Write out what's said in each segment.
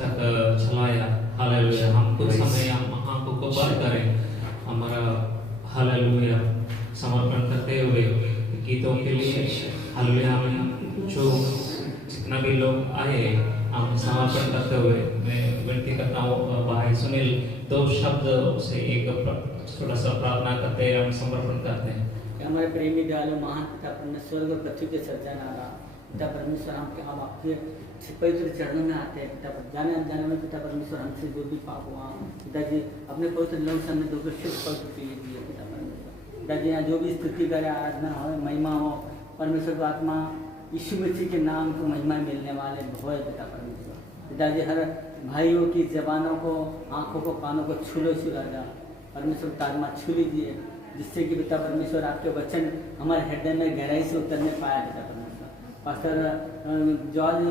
तक चलाया। हालेलुया। हम कुछ समय हम आंखों को बंद करें, हमारा हालेलुया समर्पण करते हुए गीतों के लिए। हालेलुया। हम जो जितना भी लोग आए हम समर्पण करते हुए मैं विनती करता हूँ भाई सुनील 2 शब्द से एक थोड़ा सा प्रार्थना करते हैं, हम समर्पण करते हैं। हमारे प्रेमी दयालु महान पिता परमेश्वर और पृथ्वी के सर्जनहारा पिता परमेश्वर, हम आपके पवित्र चरणों में आते हैं पिता। जाने अनजाने में पिता परमेश्वर हमसे जो भी पाप हुआ पिताजी अपने पवित्र लहू से हमने दो शुद्ध पवित्र पीए दिए पिता परमेश्वर। पिताजी यहाँ जो भी स्तुति करे, आराधना हो, महिमा हो, परमेश्वर को आत्मा यीशु मसीह के नाम को महिमा मिलने वाले हो पिता परमेश्वर। पिताजी हर भाइयों की जबानों को, आँखों को, कानों को छू लो राजा परमेश्वर। तारमा छू लीजिए जिससे कि पिता परमेश्वर आपके वचन हमारे हृदय में गहराई से उतरने पाया पिता परमेश्वर। पास्टर जॉर्ज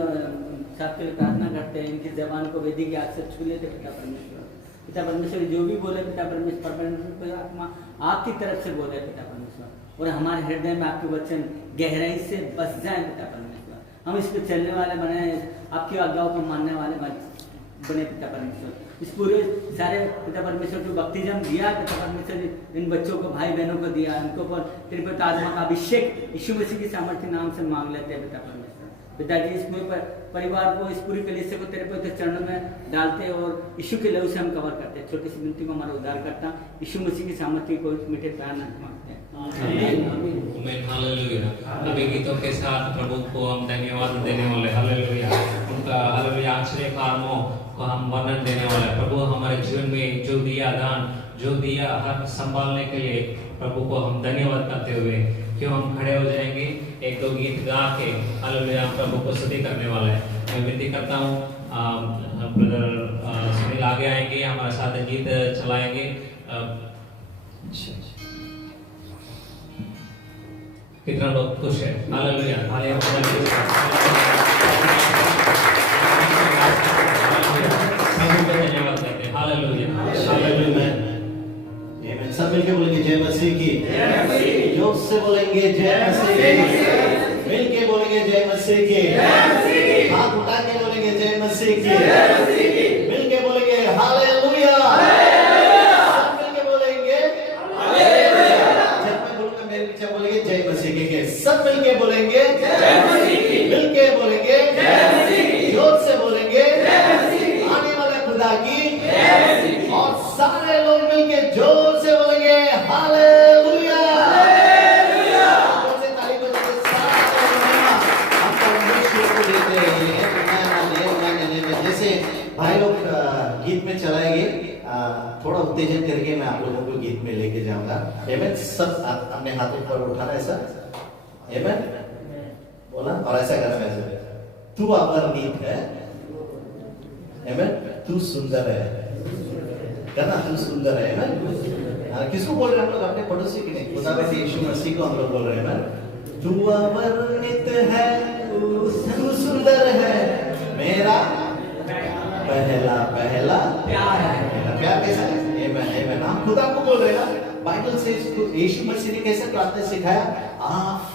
साहब के लिए प्रार्थना करते हैं, इनकी जबान को वेदी की आग से छू लेते पिता परमेश्वर। पिता परमेश्वर जो भी बोले पिता परमेश्वर, परमेश्वर आत्मा आपकी तरफ से बोले पिता परमेश्वर, और हमारे हृदय में आपके वचन गहराई से बस जाए पिता परमेश्वर। हम इस पर चलने वाले बने, आपकी आज्ञाओं को मानने वाले बने पिता परमेश्वर। इस पूरे सारे पिता परमेश्वर को बपतिस्म दिया पिता परमेश्वर, इन बच्चों को, भाई बहनों को दिया, इनको पर तेरे पवित्र आत्मा का अभिषेक यीशु मसीह की सामर्थ्य नाम से मांग लेते हैं पिता परमेश्वर। पिताजी इस पूरे परिवार को, इस पूरी कलीसिया को तेरे पवित्र चरणों में डालते हैं और यीशु के लहू से हम कवर करते हैं। छोटी सी विनती को हमारा उद्धार करता यीशु मसीह की सामर्थ्य को मीठे प्यार नाम मांगते हैं। आमीन। हालेलुया। अभी गीतों के साथ प्रभु को हम धन्यवाद देने वाले। हालेलुया। उनका हालेलुया आश्चर्य कामों को हम वर्णन देने वाले। प्रभु हमारे जीवन में जो दिया दान, जो दिया हर संभालने के लिए प्रभु को हम धन्यवाद करते हुए क्यों हम खड़े हो जाएंगे, 1-2 गीत गा के हालेलुया प्रभु को स्तुति करने वाला है। मैं विनती करता हूँ ब्रदर सुनील आगे आएंगे, हमारे साथ गीत चलाएंगे। कितना लोग खुश है। हालेलुया। धन्यवाद करते हैं। हालेलुया। सब मिलके बोलेंगे जय मसीह की। जोर से बोलेंगे जय मसीह की। मिलके बोलेंगे जय मसीह की। हाथ उठा के बोलेंगे जय मसीह की। मिलके बोलेंगे हालेलुया। सब मिलके बोलेंगे हालेलुया। जब मैं बोलूंगा मेरे पीछे बोलेंगे जय मसीह की। सब मिलके बोलेंगे जय मसीह की। मिलके बोलेंगे जय मसीह की। जोर से बोलेंगे जय मसीह की। आने वाले खुदा की जय मसीह की। और सारे लोग मिलके जोर से बोलेंगे हालेलुया। हालेलुया। जोर से ताली बजाते सारे हम परमेश्वर को देते हैं। जैसे भाई लोग गीत में चलाएंगे, थोड़ा उत्तेजन करके मैं आप लोगों को गीत में लेके जाऊंगा। आमीन। सब अपने हाथों पर उठाना ऐसा, आमीन बोला, और ऐसा करना ऐसा, तू अवर्णित है, आमीन, तू सुंदर है, करना, तू सुंदर है ना। किसको बोल रहे हैं हम लोग? अपने पड़ोसी की नहीं, खुदा यीशु मसीह को हम लोग बोल रहे हैं ना। तू अवर्णित है, तू सुंदर है, मेरा पहला पहला प्यार है। मेरा प्यार कैसा है? आमीन। हम खुदा को बोल रहे हैं ना। बाइबल से यीशु मसीह ने कैसे प्रार्थना सिखाया?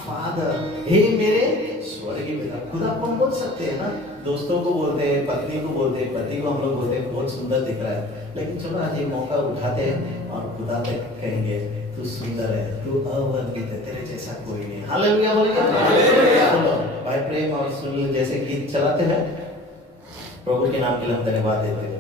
फादर, हे मेरे स्वर्गीय पिता। खुदा को हम बोल सकते हैं ना, दोस्तों को बोलते हैं, पत्नी को बोलते हैं, पति को हम लोग बोलते हैं, बहुत सुंदर दिख रहा है। लेकिन चलो आज ये मौका उठाते हैं और खुदा तक कहेंगे तू सुंदर है, तू अवर्णित है, तेरे जैसा कोई नहीं। हालेलुया बोलेंगे। हालेलुया। भाई प्रेम और सुनील जैसे गीत चलाते हैं, प्रभु के नाम के लिए हम धन्यवाद देते हैं।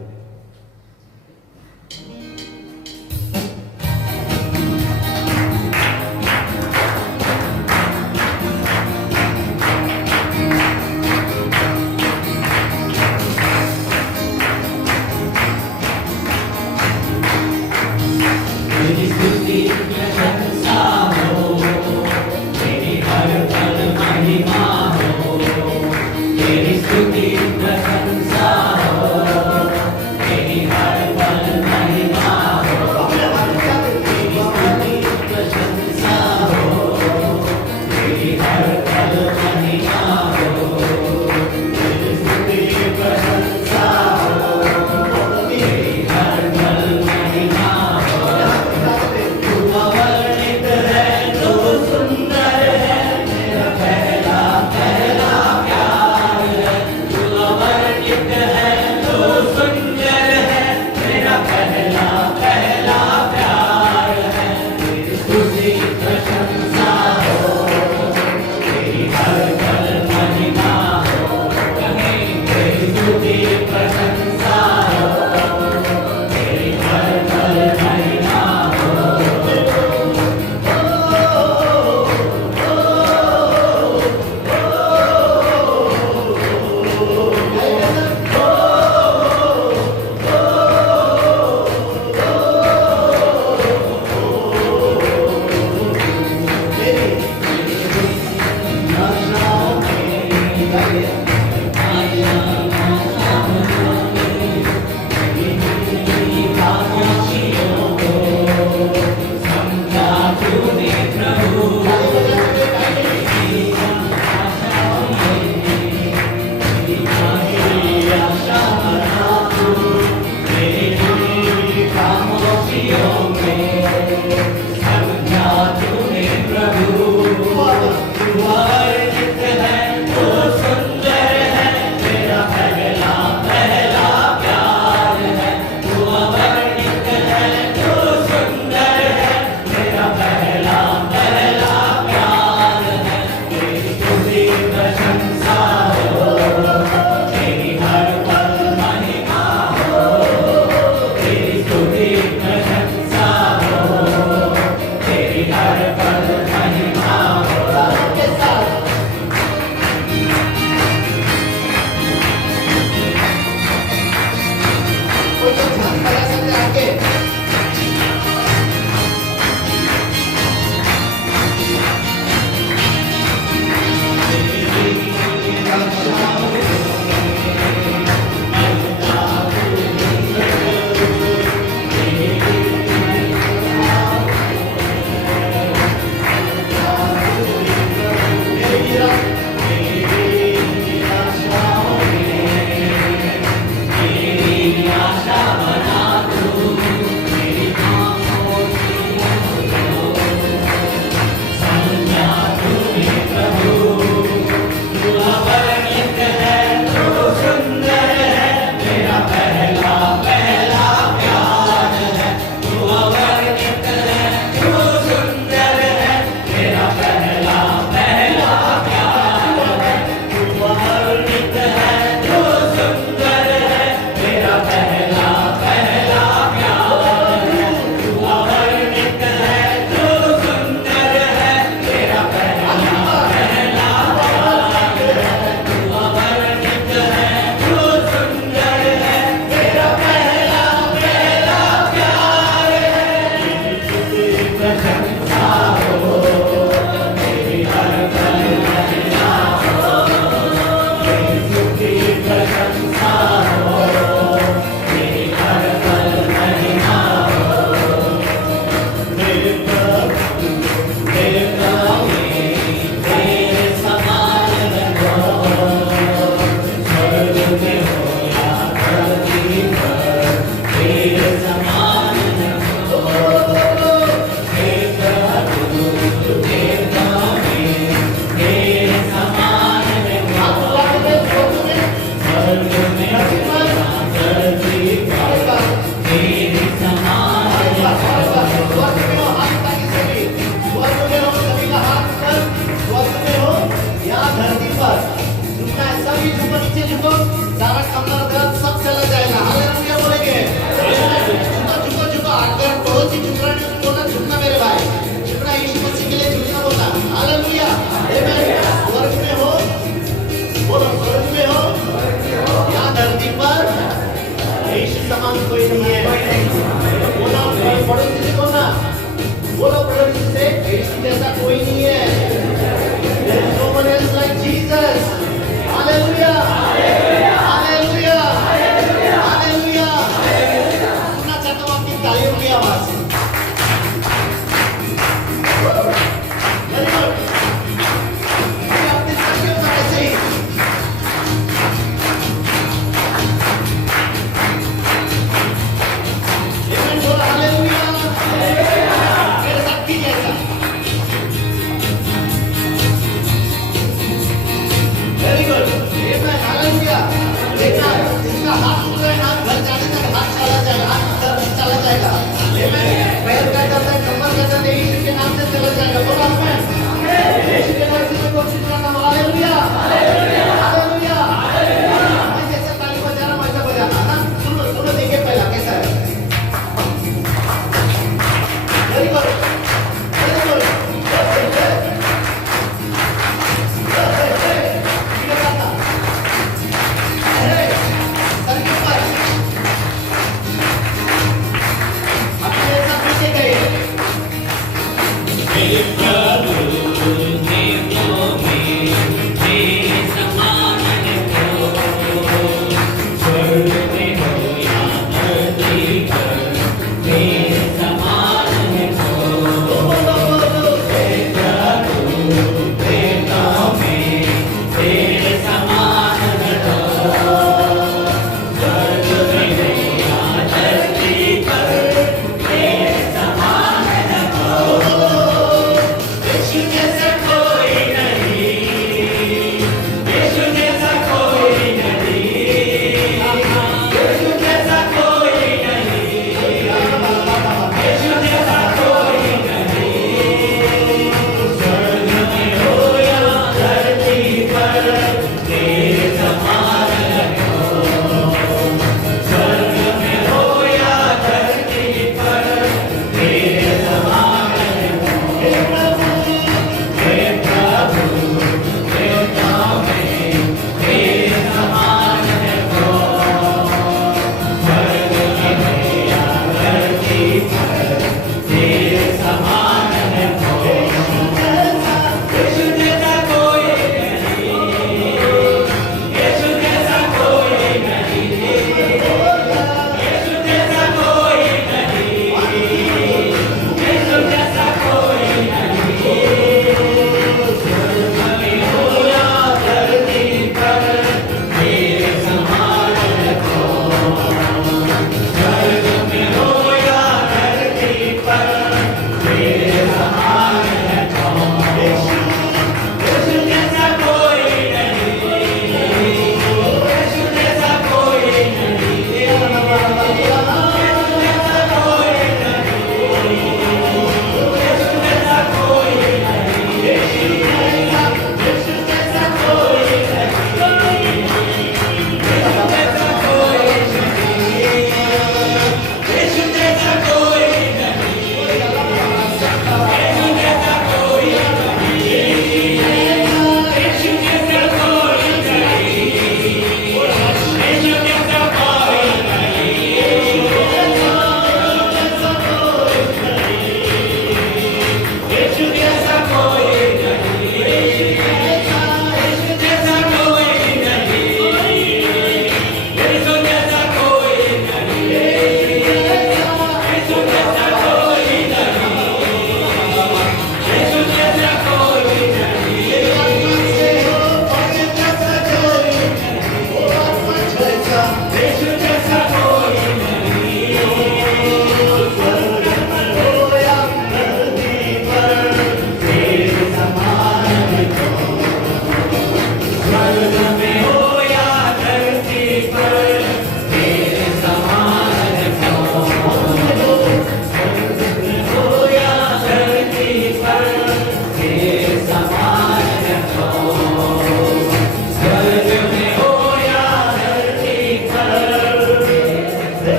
तेरी स्तुति प्रशंसा हो।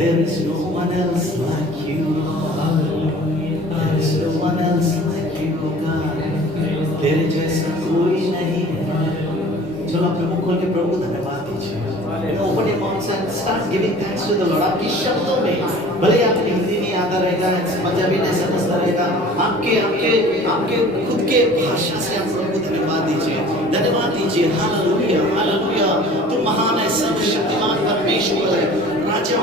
There is no one else like you, Lord. There is no one else like you, God. तेरे जैसा कोई नहीं है. चलो अपने मुख खोल के प्रभु को धन्यवाद दीजिए. Open your mouth and start giving thanks to the Lord. आपकी शब्दों में भले आपको हिंदी नहीं आता रहेगा, पंजाबी नहीं समझता रहेगा, आपके खुद के भाषा से आप प्रभु को धन्यवाद दीजिए. धन्यवाद दीजिए. Hallelujah, hallelujah. तू महान है, सर्वशक्तिमान परमेश्वर है, राजा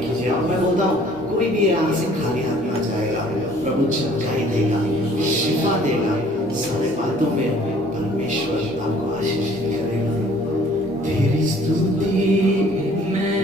कीजिए। अब मैं बोलता हूँ कोई भी यहाँ से खाली हाथ ना जाएगा, प्रभु चमकाई देगा, शिफा देगा, सारे बातों में परमेश्वर आपको आशीषित करेगा। तेरी स्तुति मैं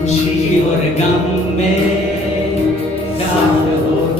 खुशी और गम में साथ होके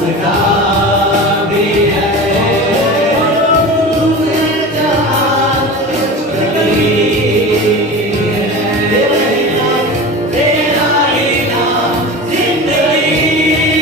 का भी है तू है जहां तेरा ही नाम जिंदगी है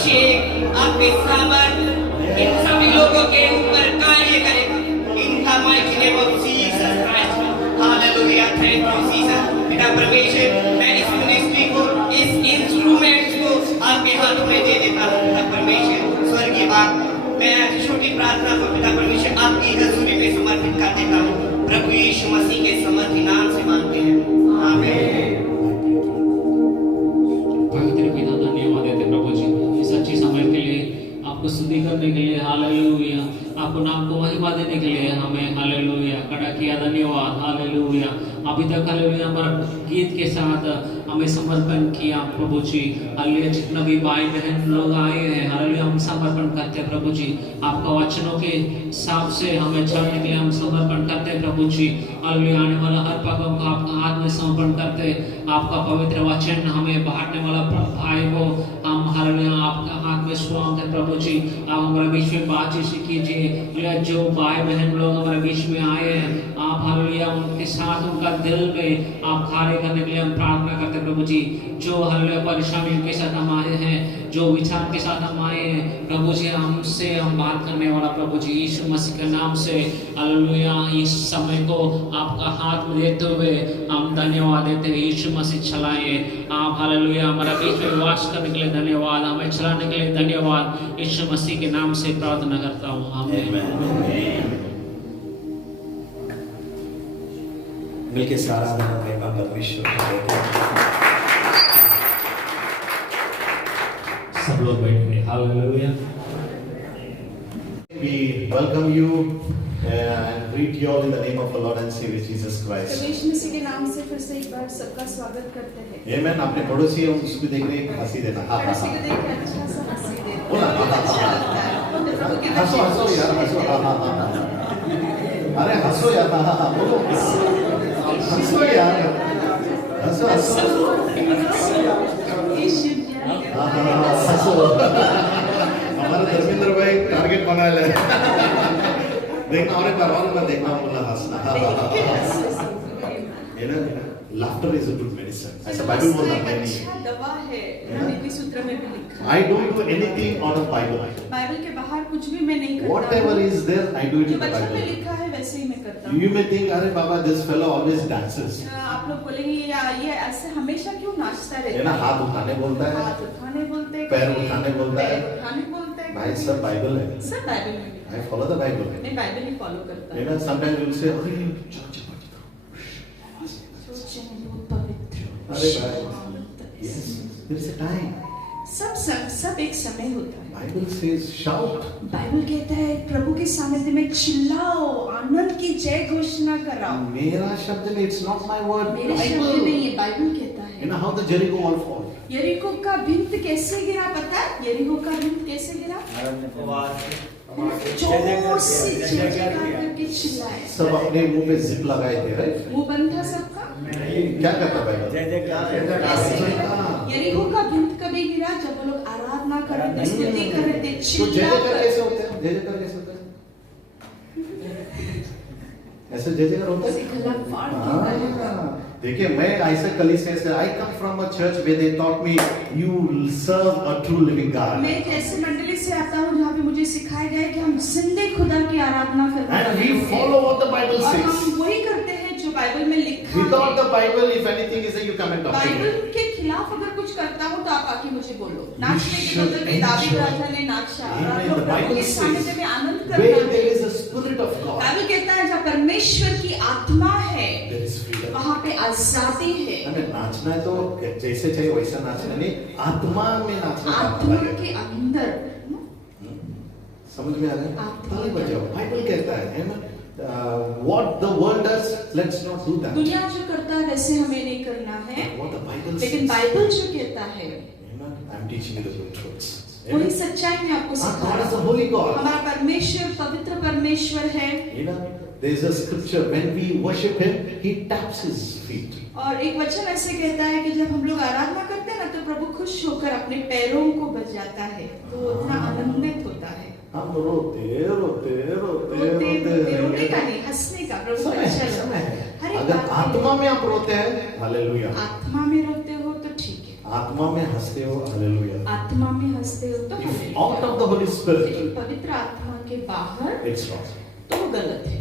अभिषेक, आपके सामर्थ इन सभी लोगों के ऊपर कार्य करेगा। In the mighty name of Jesus Christ. Hallelujah. Thank you Jesus. पिता परमेश्वर, मैं इस मिनिस्ट्री को, इस इंस्ट्रूमेंट को आपके हाथों में दे देता हूँ। पिता परमेश्वर, स्वर्गीय बाप, मैं छोटी प्रार्थना को पिता परमेश्वर आपकी हजूरी में समर्पित कर देता हूँ। प्रभु यीशु मसीह के समर्थी नाम से मांगते हैं, आमीन। पवित्र पिता, धन्यवाद देते प्रभु जी इस अच्छी समय के लिए, आपको स्तुति करने के लिए। हालेलुया, आपको नाम को महिमा देने के लिए हमें हालेलुया खड़ा किया। धन्यवाद हालेलुया। अभी तक हालेलुया हमारा गीत के साथ हमें समर्पण किया प्रभु जी। हालेलुया, जितना भी भाई बहन लोग आए हैं हालेलुया, हम समर्पण करते हैं प्रभु जी। आपका वचनों के हिसाब से हमें चलने के लिए हम समर्पण करते हैं प्रभु जी। हालेलुया, आने वाला हर पापों को आपका हाथ में समर्पण करते। आपका पवित्र वचन हमें बांटने वाला भाई को हम हालेलुया आपका हाथ में सौंपते हैं प्रभु जी। आप हमारे बीच में बातचीत कीजिए। जो भाई बहन लोग हमारे बीच में आए हैं, आप हालेलुया उनके साथ उनका दिल में आप कार्य करने के लिए हम प्रार्थना करते हैं प्रभु जी। जो हालेलुया परेशानियों के साथ हम आए हैं, जो विचार के साथ हम आए हैं प्रभु जी, हमसे हम बात करने वाला प्रभु जी यीशु मसीह के नाम से हालेलुया इस समय को आपका हाथ में देते हुए हम धन्यवाद देते हैं। यीशु मसीह चलाए आप हालेलुया, हमारा बीच में वास करने के लिए धन्यवाद, हमें चलाने के लिए धन्यवाद। यीशु मसीह के नाम से प्रार्थना करता हूँ, आमीन। मिलके सारा महिमा परमेश्वर को देते हैं। सब लोग बैठे hallelujah. We welcome you and greet you all in the name of our Lord and Savior Jesus Christ. यीशु मसीह के नाम से फिर से एक बार सबका स्वागत करते हैं। Amen. अपने पड़ोसी हम उसको देख रहे हैं, हंसी देना। हाँ हाँ पड़ोसी को हाँ। देख के अच्छा सा हंसी देना। बोला, हाँ, हाँ, अच्छा हाँ। लगता है। तो प्रभु के हंसो बच्चे हंसो यार, हंसो। हाँ हाँ हाँ हाँ। अरे हंसो यार, हाँ हाँ हाँ, बोलो। हंसो यार, हंसो हंसो। यीशु हाँ हाँ हाँ, हंसो। हमारा धर्मेंद्र भाई टारगेट बना ले। देखना और एक बार देखना, बोला हंसना। ये ना laughter is a good medicine. ऐसा बाइबल बोलता है नहीं। अच्छा दवा है। नीति सूत्र में भी लिखा है। I don't do anything out of Bible. Bible के बाहर कुछ भी मैं नहीं करता। Whatever is there, I do it जो in the वचन में Bible. लिखा है वैसे ही मैं करता हूँ। You may think, अरे बाबा, this fellow always dances. आप लोग बोलेंगे ये ऐसे हमेशा क्यों नाचता रहता है ना, हाथ उठाने बोलता है, हाथ उठाने बोलते हैं, पैर उठाने बोलता है। पैर उठाने बोलता है। भाई सब बाइबल है। सब बाइबल में लिखा I follow the Bible. है। मैं बाइबल ही फॉलो करता है हूँ। ना, sometimes you will say, अरे चलो चलो सोचें वो पवित्र। अरे भाई, yes, there is a time. सब एक समय होता है। Bible says shout. बाइबल कहता है प्रभु के सानिध्य में चिल्लाओ, आनंद की जय घोषणा कराओ। मेरा शब्द नहीं, it's not my word. मेरे शब्द नहीं है, बाइबल कहता है। You know how the Jericho wall fall? यरीको का भिंत कैसे गिरा पता है? यरीको का भिंत कैसे गिरा? जोर से जय जयकार करके चिल्लाए। सब अपने मुंह पे जिप लगाए थे, right? मुंह बंद था सबका। क्या करता बाइबल? यरीको का भिंत कभी गिरा जब वो लोग आराधना कर रहे थे, स्तुति कर रहे थे, तो जय चिल्ला जयकार कैसे होते हैं? जय जयकार कैसे होता है? ऐसे जय जयकार होता है? गला फाड़ के हाँ, देखिए मैं ऐसे कलीसिया से, I come from a church where they taught me you serve a true living God. मैं एक ऐसे मंडली से आता हूँ जहाँ पे मुझे सिखाया गया है कि हम जिंदे खुदा की आराधना करते हैं। And we follow what the Bible और says. हम वही करते हैं जो बाइबल में लिखा Without है। the Bible, if anything is there, you come and talk to me. Bible के खिलाफ अगर कुछ करता हूँ तो आप आके मुझे बोलो। नाचने के should बदल में दावीद enjoy. राजा ने नाचा। और आप Amen. लोग The प्रभु Bible के सानिध्य में आनंद says, where करना there है। is a spirit of God, Bible कहता है जहाँ परमेश्वर की आत्मा है there is freedom. वहाँ पे आजादी है। हमें नाचना है तो जैसे चाहिए वैसा नाचना नहीं, आत्मा में नाचना आत्मा है। के अंदर समझ में आ रहा है? आत्मा ताली के बजाओ। बाइबल कहता है ना, what the world does, let's not do that. दुनिया जो करता है वैसे हमें नहीं करना है, What the Bible लेकिन says. बाइबल जो कहता है Amen. I'm teaching you the good truths. वही सच्चाई में आपको Our सिखा God is रहा a हूँ। holy God. हमारा परमेश्वर पवित्र परमेश्वर है। You know, there's a scripture, when we worship Him, He taps His feet. और एक वचन ऐसे कहता है कि जब हम लोग आराधना करते हैं ना तो प्रभु खुश होकर अपने पैरों को बजाता है, तो वो इतना आनंदित होता है। हम रोते रोते रोते रोते रोते रोने का नहीं, हंसने का। प्रभु को समय अच्छा है, लगता समय है। है। हर एक अगर बात में आत्मा में आप रोते हैं, हालेलुया। आत्मा में रोते हो तो ठीक है। आत्मा में हंसते हो, हालेलुया। आत्मा में हंसते हो तो If hallelujah. out of the Holy Spirit, लेकिन पवित्र आत्मा के बाहर it's wrong. तो वो गलत है।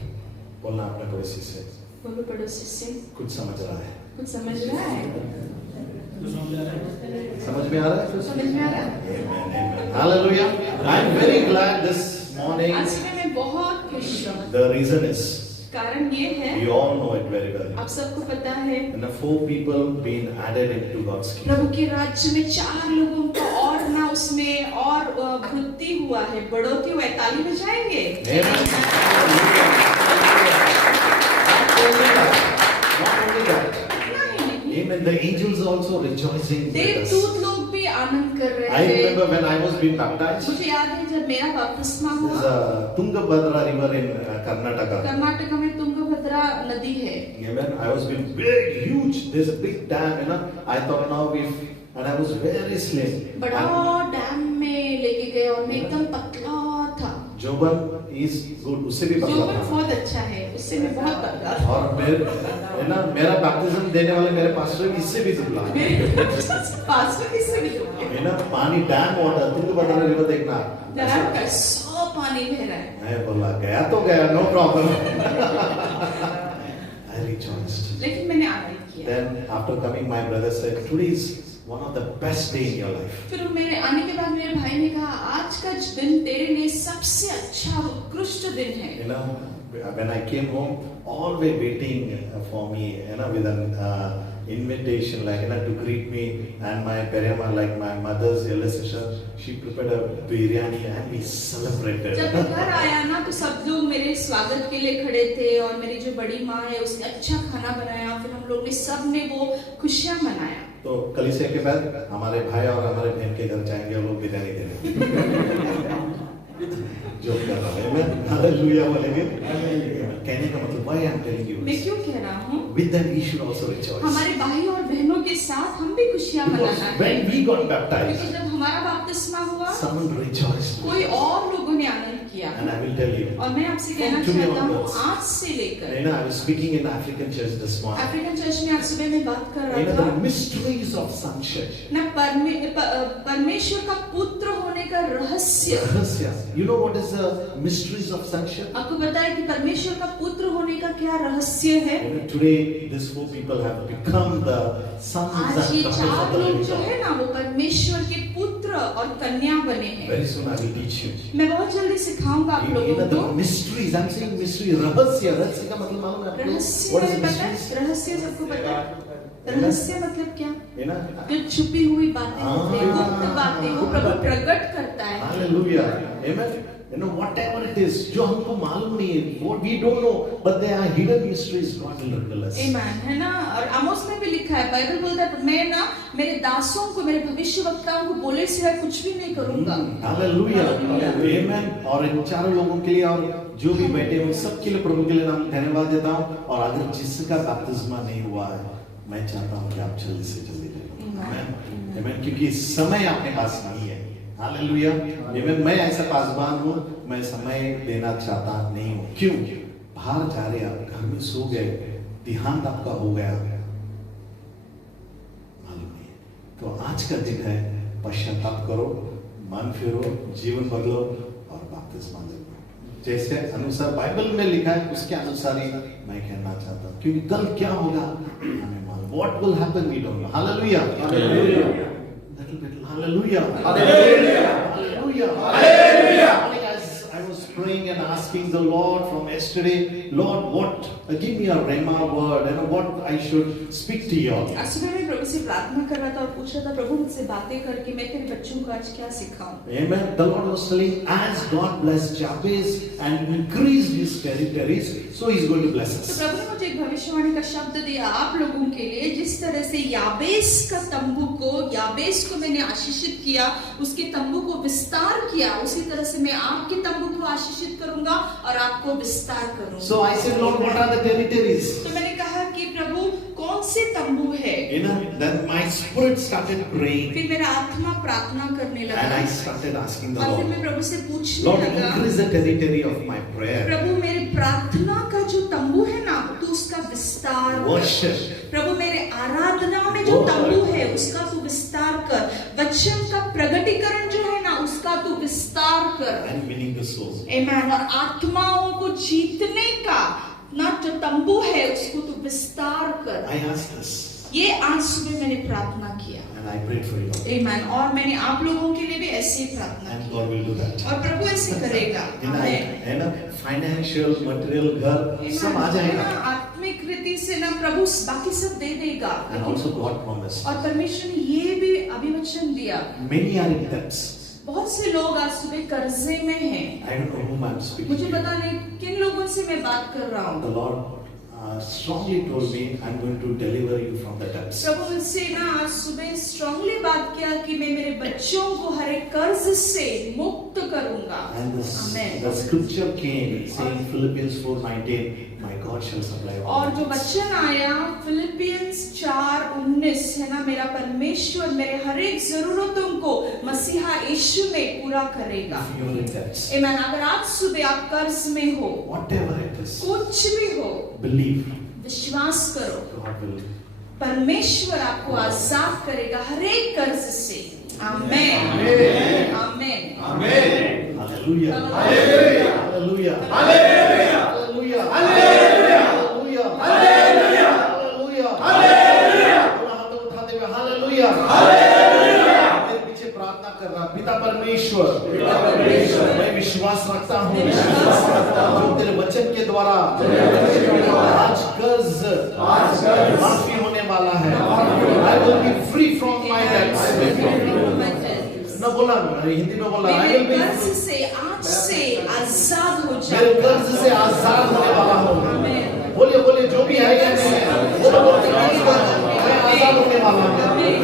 बोलना अपने पड़ोसी से, बोलो पड़ोसी से, कुछ समझ रहा है? कुछ समझ रहा है? समझ में आ रहा है? कुछ समझ में आ रहा है? Amen, amen. Hallelujah. I'm very glad this morning. आज सुबह मैं बहुत खुश हूँ। The reason is, कारण ये है, we all know it very well. आप सबको पता है, And the 4 people being added into God's kingdom. प्रभु के राज्य में 4 लोगों का और ना उसमें और वृद्धि हुआ है, बढ़ोतरी हुआ है। ताली बजाएंगे? Amen. Hallelujah. Not only that. Not only that. इतना ही नहीं, Amen. The angels are also rejoicing with us. देवदूत लोग भी आनंद कर I रहे हैं। remember when I was being baptized. मुझे याद है जब मेरा बपतिस्मा There's हुआ, a Tungabhadra river in Karnataka. Karnataka में तुंगभद्रा नदी है। Amen. I was being big, huge. There's a big dam, you know. I thought now and I was very slim. बड़ा डैम में लेके गए और मैं एकदम पतला था। Joban is good. उससे भी पतला जोबन था. बहुत अच्छा है, उससे मैं बहुत पतला था। और मेरा बैप्टिज्म देने वाले मेरे पास्टर इससे भी दुबला है. पास्टर किससे भी दुबला है? है ना, पानी डैम वाटर, तुंगभद्रा रिवर देखना. डैम का 100 पानी बह रहा है। मैं बोला गया तो गया, no problem. I rejoiced. लेकिन मैंने आनंद किया। Then after coming, my brother said, today is one of the best day in your life. फिर मेरे आने के बाद मेरे भाई ने कहा, आज का दिन तेरे लिए सबसे अच्छा और उत्कृष्ट दिन है। You know, when I came home, always waiting for me, you know, with an invitation, like, you know, to greet me, and my parents, like my mother's elder sister, she prepared a biryani and we celebrated. जब मैं घर आया ना तो सब लोग मेरे स्वागत के लिए खड़े थे और मेरी जो बड़ी माँ है उसने अच्छा खाना बनाया। फिर हम लोग ने सब ने वो खुशियाँ मनाया। तो कलीसिया के बाद हमारे भाई और हमारे बहन के घर जाएंगे और लोग बिरयानी देंगे। जो कर रहा है मैं हालेलुया बोलेंगे। कहने का मतलब why I'm telling you मैं this? क्यों कह रहा हूँ? With them we should also rejoice. हमारे भाई और बहनों के साथ हम भी खुशियाँ Because मनाना है। when we got क्योंकि baptized, जब हमारा बपतिस्मा हुआ, someone rejoiced. कोई और लोगों ने आनंद किया। And I will tell you. और मैं आपसे कहना From today चाहता हूँ, onwards. आज से लेकर You know, I was speaking in African church this morning. African church में आज सुबह में बात कर You रहा know, था the mysteries of sonship. ना परमेश्वर का पुत्र होने का रहस्य। Rahasya. You know what is the mysteries of sonship? आपको पता है कि परमेश्वर का पुत्र होने का क्या रहस्य है? You know, today these 4 people have become the sons and आज ये daughters 4 of the लोग living जो God. है ना वो परमेश्वर के पुत्र और कन्या बने हैं। Very soon I will teach you. मैं बहुत जल्दी सिखाऊंगा आप You know लोगों the को। mysteries. I'm saying mystery. Rahasya. Rahasya का मतलब मालूम है आपको? रहस्य What is the पता है? mysteries? रहस्य सबको पता है? रहस्य मतलब क्या? You know? जो छुपी हुई बातें होती हैं, गुप्त बातें, वो प्रभु प्रकट करता है। Hallelujah. Amen. You know, whatever it is, जो हमको मालूम नहीं है, what we don't know, but there are hidden mysteries God will reveal us. Amen, है ना? और आमोस में भी लिखा है, बाइबल बोलता है मैं ना मेरे दासों को, मेरे भविष्यवक्ताओं को बोले सिवाय कुछ भी नहीं करूंगा। Hallelujah. Amen. और इन चारों लोगों के लिए और जो भी बैठे हुए सबके लिए प्रभु के लिए नाम धन्यवाद देता हूँ। और अगर जिसका बपतिस्मा नहीं हुआ है, मैं चाहता हूँ कि आप जल्दी से जल्दी ले लो। Amen. Amen. क्योंकि समय आपके पास नहीं है। हालेलुया। Amen. मैं ऐसा पासवान हूँ, मैं समय देना चाहता नहीं हूँ। क्यों? बाहर जा रहे आप, घर में सो गए, देहांत आपका हो गया, मालूम नहीं। तो आज का दिन है, पश्चाताप करो, मन फेरो, जीवन बदलो और बपतिस्मा लो। जैसे अनुसार बाइबल में लिखा है उसके अनुसार ही मैं कहना चाहता हूँ। क्योंकि कल क्या होगा हमें मालूम। What will happen we don't know. Hallelujah. Hallelujah. Hallelujah. Hallelujah. Hallelujah. I was praying and asking the Lord from yesterday, Lord, give me a rhema word, you know, what I should speak to you. आज सुबह मैं प्रभु से प्रार्थना कर रहा था और पूछ रहा था प्रभु मुझसे बातें करके मैं तेरे बच्चों को आज क्या सिखाऊं? Amen. The Lord was telling, as God blessed Jabez and increased his territories, so He's going to bless तो us. प्रभु ने मुझे एक भविष्यवाणी का शब्द दिया आप लोगों के लिए। जिस तरह से याबेस का तंबू को, याबेस को मैंने आशीषित किया, उसके तंबू को विस्तार किया, उसी तरह से मैं आपके तंबू को आशीषित करूंगा और आपको विस्तार करूंगा। So I said, Lord, what are the territories? तो मैंने कहा कि प्रभु कौन कौन से तंबू है? You know, then my spirit started praying फिर मेरा आत्मा प्रार्थना करने and लगा I started asking the और फिर Lord, मैं प्रभु से पूछने Lord, लगा, increase the territory of my prayer, प्रभु मेरे प्रार्थना का जो तंबू है ना, तू उसका विस्तार कर। worship, प्रभु मेरे आराधना में जो तंबू है उसका तू विस्तार कर, वचन का प्रगटीकरण जो है ना उसका तू विस्तार कर। and winning the soul. आमेन। और आत्माओं को जीतने का ना जो तंबू है उसको तू विस्तार कर। I asked this ये आज सुबह मैंने प्रार्थना किया। and I prayed for you. आमेन। और मैंने आप लोगों के लिए भी ऐसे ही प्रार्थना And की God will do that. और प्रभु ऐसे करेगा। आमेन। है ना, फाइनेंशियल, मटेरियल, घर सब आ जाएगा. आत्मिक रीति से ना प्रभु बाकी सब दे देगा। And also God promised. और परमेश्वर ने ये भी अभिवचन दिया। Many are in debts. बहुत से लोग आज सुबह कर्जे में हैं। I don't know whom I'm speaking मुझे to. पता नहीं किन लोगों से मैं बात कर रहा The हूँ। Lord strongly told me, I'm going to deliver you from the debts. प्रभु मुझसे ना आज सुबह स्ट्रांगली बात किया कि मैं मेरे बच्चों को हर एक कर्ज से मुक्त करूंगा। And Amen. the scripture came saying Philippians 4:19, my God shall supply all. और जो वचन आया फिलिपियंस 4:19 है ना, मेरा परमेश्वर मेरे हर एक जरूरतों को मसीहा यीशु में पूरा करेगा। If you're in debts, आमेन। अगर आज सुबह आप कर्ज में हो, whatever it is, कुछ भी हो, believe विश्वास करो, God will. परमेश्वर आपको आजाद करेगा हर एक कर्ज से। आमेन। आमेन। Hallelujah. Hallelujah. Hallelujah. Hallelujah. Hallelujah. Hallelujah. Hallelujah. Hallelujah. हाथों उठाते हुए Hallelujah. मेरे पीछे प्रार्थना कर रहा पिता परमेश्वर, मैं विश्वास रखता हूँ जो तेरे वचन के द्वारा आज कर्ज माफी होने वाला है। I will be free from my debts. न बोला, हिंदी में बोला, I will मेरे be कर्ज से आज से आजाद हो मेरे जाओ। कर्ज से आजाद होने वाला हूँ। आमेन। बोलिए बोलिए, जो भी है या नहीं है, बोलो बोलो, मैं आजाद होने वाला हूँ,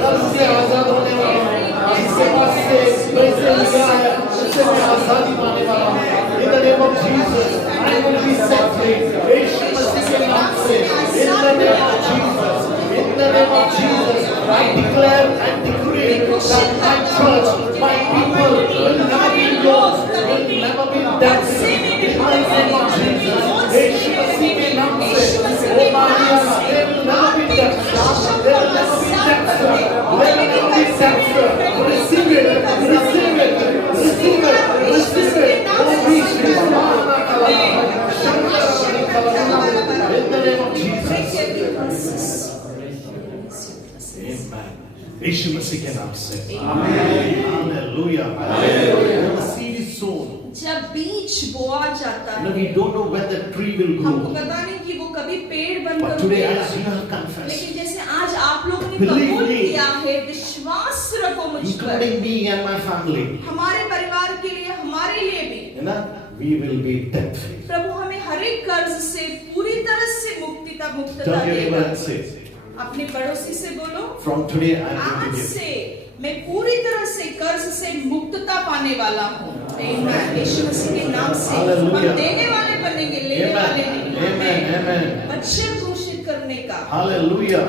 कर्ज से आजाद होने वाला हूँ, जिसके पास से पैसे लिया है उससे मैं आजादी पाने वाला हूँ। In the name of Jesus, I will be set free. यीशु मसीह के नाम से, in the name of Jesus, in the name of Jesus, I declare and decree that my church, my people will never be lost, will never be debts. In the name of Jesus, यीशु मसीह के नाम से, ओ Maria, they will never be debts. They will never be debts. They will never be debts. Receive it, receive it, receive it, receive it. Oh, receive it. In the name of Jesus. Amen. यीशु मसीह के नाम से। Hallelujah. When the seed is sown, जब बीज बोआ जाता no, है, we don't know when the tree will हमको grow. पता नहीं कि वो कभी पेड़ But बनकर today, उगेगा। as you have confessed, लेकिन जैसे आज आप लोगों ने Believe कबूल me. किया है, विश्वास रखो मुझ पर, including me and my family, हमारे परिवार के लिए, हमारे लिए भी you know, we will be debt free. प्रभु हमें हर एक कर्ज से पूरी तरह से मुक्तता Tell your neighbor देगा। and say, अपने पड़ोसी से बोलो, from today I am going आज to give. से मैं पूरी तरह से कर्ज से मुक्तता पाने वाला हूँ। आमीन। यीशु मसीह के नाम से हम Hallelujah. देने वाले बनेंगे, लेने वाले नहीं। Amen. Amen. वचन घोषित करने का। Hallelujah.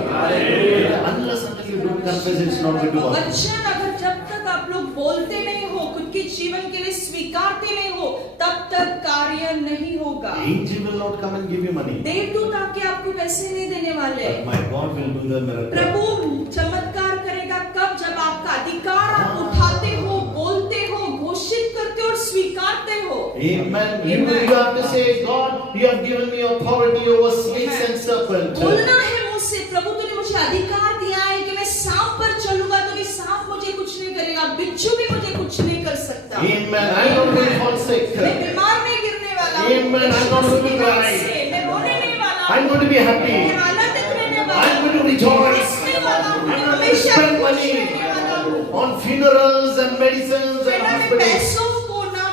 Unless until you don't confess, it's not going to work. वचन अगर जब तक आप लोग बोलते नहीं हो, खुद के जीवन के लिए स्वीकारते नहीं हो, तब तक कार्य नहीं होगा। Angel will not come and give you money. देवदूत आके आपको पैसे नहीं देने वाले। But my God will do the miracle. प्रभु चमत्कार करेगा कब? जब आपका अधिकार आप उठाते हो, बोलते हो, घोषित करते हो और स्वीकारते हो। Amen. You have to say, God, you have given me authority over snakes and serpents. बोलना है मुझसे, प्रभु तूने मुझे अधिकार दिया है कि मैं सांप पर चलूंगा तो भी सांप मुझे कुछ नहीं करेगा, बिच्छू भी मुझे कुछ नहीं कर सकता। Amen. I'm not going to fall sick. मैं बीमार नहीं गिरने वाला हूँ। Amen. I'm not going to cry. मैं रोने नहीं वाला हूँ। I'm going to be happy. मैं आनंदित रहने वाला I'm हूँ। going to rejoice. हंसने वाला हूँ। I'm मैं not going to हमेशा spend खुश money रहने वाला हूँ। on funerals and medicines and मैं hospitals. पैसों को ना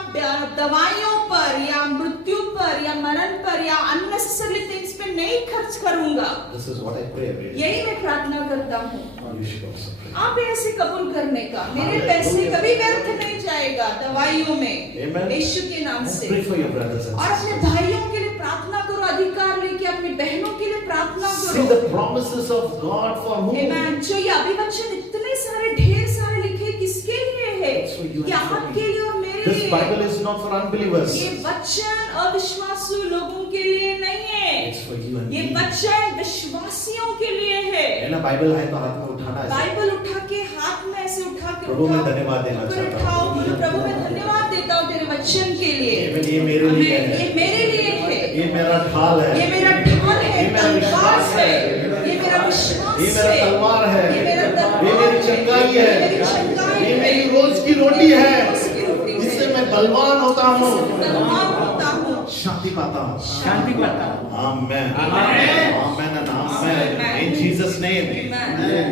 दवाइयों पर या मृत्यु पर या मरण पर या unnecessary things पे नहीं खर्च करूंगा। This is what I pray every day. यही मैं प्रार्थना करता हूँ। You should also pray. आप ऐसे कबूल करने का, मेरे पैसे कभी व्यर्थ नहीं जाएगा दवाइयों में, Amen. यीशु के नाम Let's से। pray for your brothers and और अपने sisters. भाइयों के लिए प्रार्थना करो, अधिकार लेके अपनी बहनों के लिए प्रार्थना See करो। the promises of God for whom? Amen। जो ये अभिवचन इतने सारे ढेर सारे लिखे किसके लिए है? So you ये and for आपके me. लिए और मेरे This लिए। Bible is not for unbelievers. ये वचन अविश्वासु लोगों के लिए नहीं है, It's for you and ये me. वचन विश्वासियों के लिए है। है ना, बाइबल है तो हाथ में उठाना है। बाइबल उठा के हाथ में ऐसे उठा के प्रभु मैं उठाओ, धन्यवाद देना ऊपर चाहता उठाओ, हूँ। बोलो प्रभु मैं धन्यवाद देता हूँ तेरे वचन के लिए। ये मेरे लिए आमीन। है। ये मेरे लिए है, ये मेरा ढाल है। ये मेरा ढाल है, ये मेरा तलवार विश्वास है, है। ये मेरा विश्वास ये मेरा है, तलवार है। ये मेरा तलवार ये मेरी चंगाई है। ये मेरी चंगाई ये है, मेरी रोज की रोटी है। रोज की रोटी है। इससे मैं बलवान होता हूँ, तलवार होता हूँ, शांति पाता हूँ। शांति पाता हूँ। Amen. Amen. Amen and amen. Amen. In Jesus' name. Amen।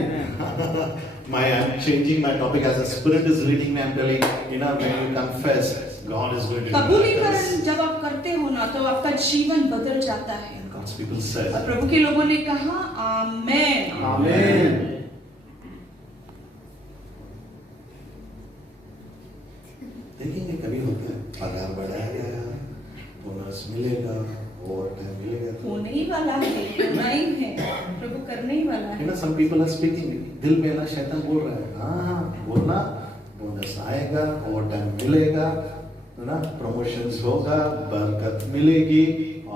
I'm changing my topic as the Spirit is leading me. I'm telling you know when you confess, God is going to do कबूलीकरण miracles. जब आप करते हो ना तो आपका जीवन बदल जाता है। God's people said. और प्रभु के लोगों ने कहा आमेन। आमीन। देखेंगे कभी होता है पगार बढ़ाया गया, बोनस मिलेगा, ओवर टाइम मिलेगा। होने ही वाला है, होना ही है, प्रभु करने ही वाला You है। know, some people are speaking. दिल में ना शैतान बोल रहा है, हाँ बोलना, बोनस आएगा, ओवर टाइम मिलेगा, है ना, प्रमोशंस होगा, बरकत मिलेगी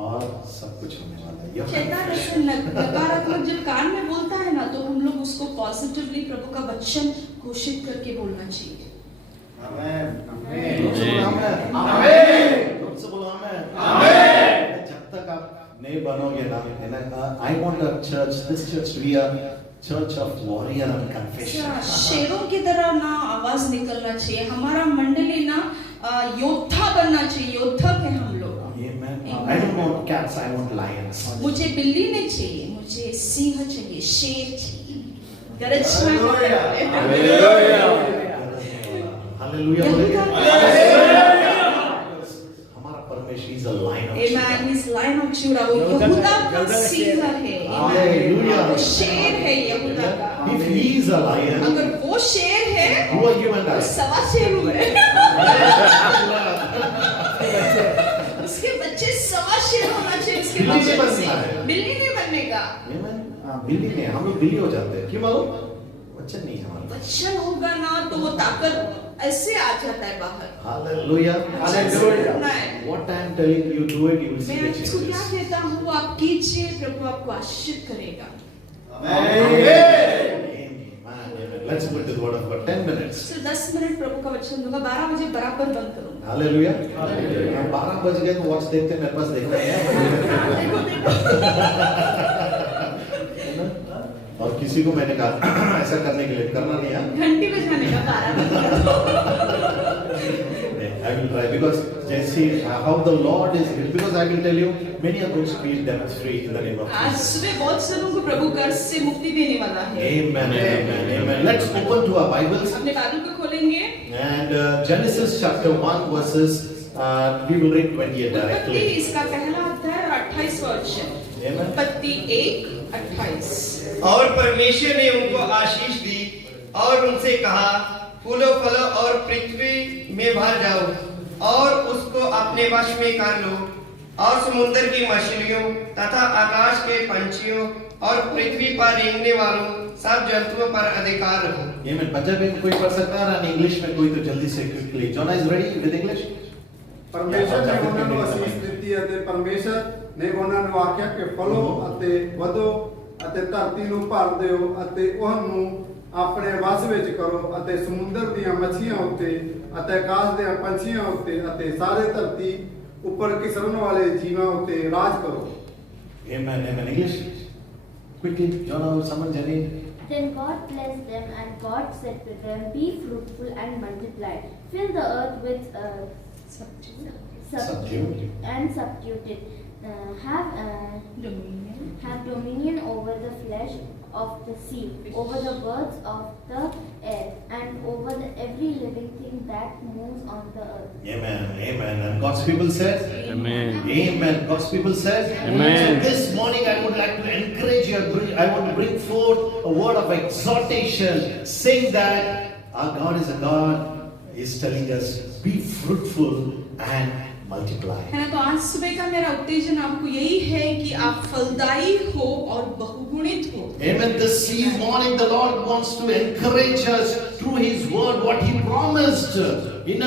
और सब कुछ होने वाला है। शैतान ऐसे नकारात्मक जब कान में बोलता है ना तो हम लोग उसको पॉजिटिवली प्रभु का वचन घोषित करके बोलना चाहिए। जब तक आप नहीं बनोगे ना, I want a church, this church to be a church of warrior and confession. शेरों की तरह ना आवाज निकलना चाहिए, हमारा मंडली ना योद्धा बनना चाहिए, योद्धक है हम लोग। Amen. I don't want cats, I want lions. मुझे बिल्ली नहीं चाहिए, मुझे सिंह चाहिए, शेर चाहिए, गरजना चाहिए। Hallelujah. हमारा परमेश्वर is a lion of Amen. Judah. He's Lion of Judah. वो यहूदा का सिंह है। Hallelujah. वो शेर है यहूदा का। If he is a lion, अगर वो शेर है, who are you and I? सवा शेर हूँ मैं। उसके बच्चे सवा शेर होना चाहिए, उसके बिल्ली नहीं बच्चे बनना है। बिल्ली नहीं बनने का। Amen. बिल्ली नहीं, हम लोग बिल्ली हो जाते हैं। क्यों मालूम? वचन नहीं है हमारे पास। वचन होगा ना तो वो ताकत ऐसे आ जाता है बाहर। Hallelujah. Hallelujah. What I am telling you, do it, you will see मैं the आपको क्या changes. कहता हूँ, आप कीजिए, प्रभु आपको आशीष करेगा। Amen. Let's go to the word of God. 10 minutes. सिर्फ 10 मिनट प्रभु का वचन दूंगा, 12 बजे बराबर बंद करूंगा। Hallelujah. 12 बज गए तो वॉच देखते, मेरे पास देखना है। और किसी को मैंने कहा ऐसा करने के लिए, करना नहीं है। घंटी बजाने का 12 I will try because Jesse, how the Lord is, because I will tell you, many are going to be debt free in the name of आज Jesus. सुबह बहुत से लोगों को प्रभु कर्ज से मुक्ति देने वाला है। Amen, amen, amen. Let's open to our Bibles अपने बाइबल को खोलेंगे। and Genesis chapter 1 verses, we will read 28 उत्पत्ति directly. इसका पहला अध्याय और 28 वचन। Amen. उत्पत्ति 1:28। और परमेश्वर ने उनको आशीष दी और उनसे कहा, फूलो फलो और पृथ्वी में भर जाओ और उसको अपने वश में कर लो और समुद्र की मछलियों तथा आकाश के पंछियों और पृथ्वी पर रेंगने वालों सब जंतुओं पर अधिकार रखो। Amen. पंजाबी में कोई पढ़ सकता है, और इंग्लिश में कोई तो जल्दी से quickly. Jonah is ready with English? ਪਰਮੇਸ਼ਰ ਨੇ ਉਹਨਾਂ ਨੂੰ ਅਸੀਸ ਦਿੱਤੀ ਅਤੇ ਪਰਮੇਸ਼ਰ ਨੇ ਉਹਨਾਂ ਨੂੰ ਆਖਿਆ ਕਿ ਫਲੋ ਅਤੇ ਵਧੋ ਅਤੇ ਧਰਤੀ ਨੂੰ ਭਰ ਦਿਓ ਅਤੇ ਉਹਨੂੰ ਆਪਣੇ ਵਸ ਵਿੱਚ ਕਰੋ ਅਤੇ ਸਮੁੰਦਰ ਦੀਆਂ ਮੱਛੀਆਂ ਉੱਤੇ ਅਤੇ ਆਕਾਸ਼ ਦੇ ਪੰਛੀਆਂ ਉੱਤੇ ਅਤੇ ਸਾਰੇ ਧਰਤੀ ਉੱਪਰ ਕਿਸਰਨ ਵਾਲੇ ਜੀਵਾਂ ਉੱਤੇ ਰਾਜ ਕਰੋ। Amen, amen. English? Quickly, Jonah or someone, Jenny? Then God blessed them, and God said to them, be fruitful and multiply, fill the earth with Subdue. and subdue it. Have dominion over the flesh of the sea, over the birds of the air, and over every living thing that moves on the earth. Amen, amen. And God's people said? Amen. Amen. God's people said? Amen. So this morning I would like to encourage you, I want to bring forth a word of exhortation, saying that our God is a God, is telling us, be fruitful and multiply. है ना। तो आज सुबह का मेरा उत्तेजन आपको यही है कि आप फलदायी हो और बहुगुणित हो। Amen. This morning the Lord wants to encourage us through His word what He promised. In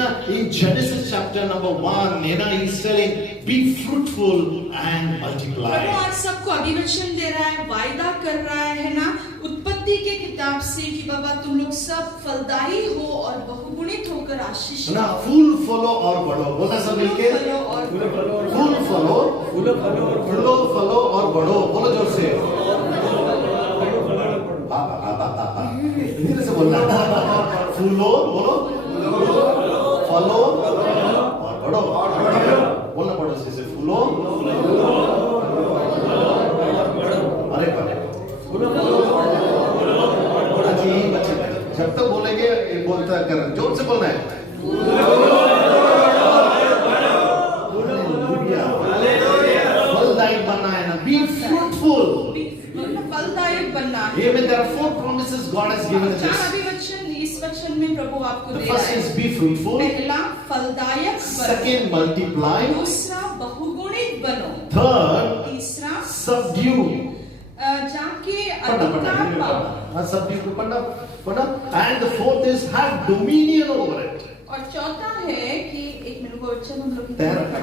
Genesis chapter number 1, He's telling, be fruitful and multiply. प्रभु आज सबको अभिवचन दे रहा है, वायदा कर रहा है ना, उत्पत्ति के किताब से कि बाबा तुम लोग सब फलदायी हो और बहुगुणित होकर आशीष ना फूल फलो और बढ़ो, बोला सब मिलके फूल फलो और बढ़ो, बोलो जोर से, धीरे से बोलना, फूलो बोलो, फलो और बढ़ो, बोलना पड़ोसी से, फूलो अरे बच्चे जब तक बोलेंगे बोलता कर, जोर से बोलना है, फलदायक बनना है ना, be fruitful. फलदायक बनना है। Amen. There are 4 promises God has given us. चार अभिवचन इस वचन में प्रभु आपको The दे रहा first है। is be fruitful. पहला फलदायक बनो, Second, multiply. दूसरा बहुगुणित बनो, Third, तीसरा subdue. जाके अधिकार पाओ, Subdue को पढ़ना. And the fourth is have dominion over it. और चौथा है कि एक मिनट को वचन हम लोग तैयार पढ़ना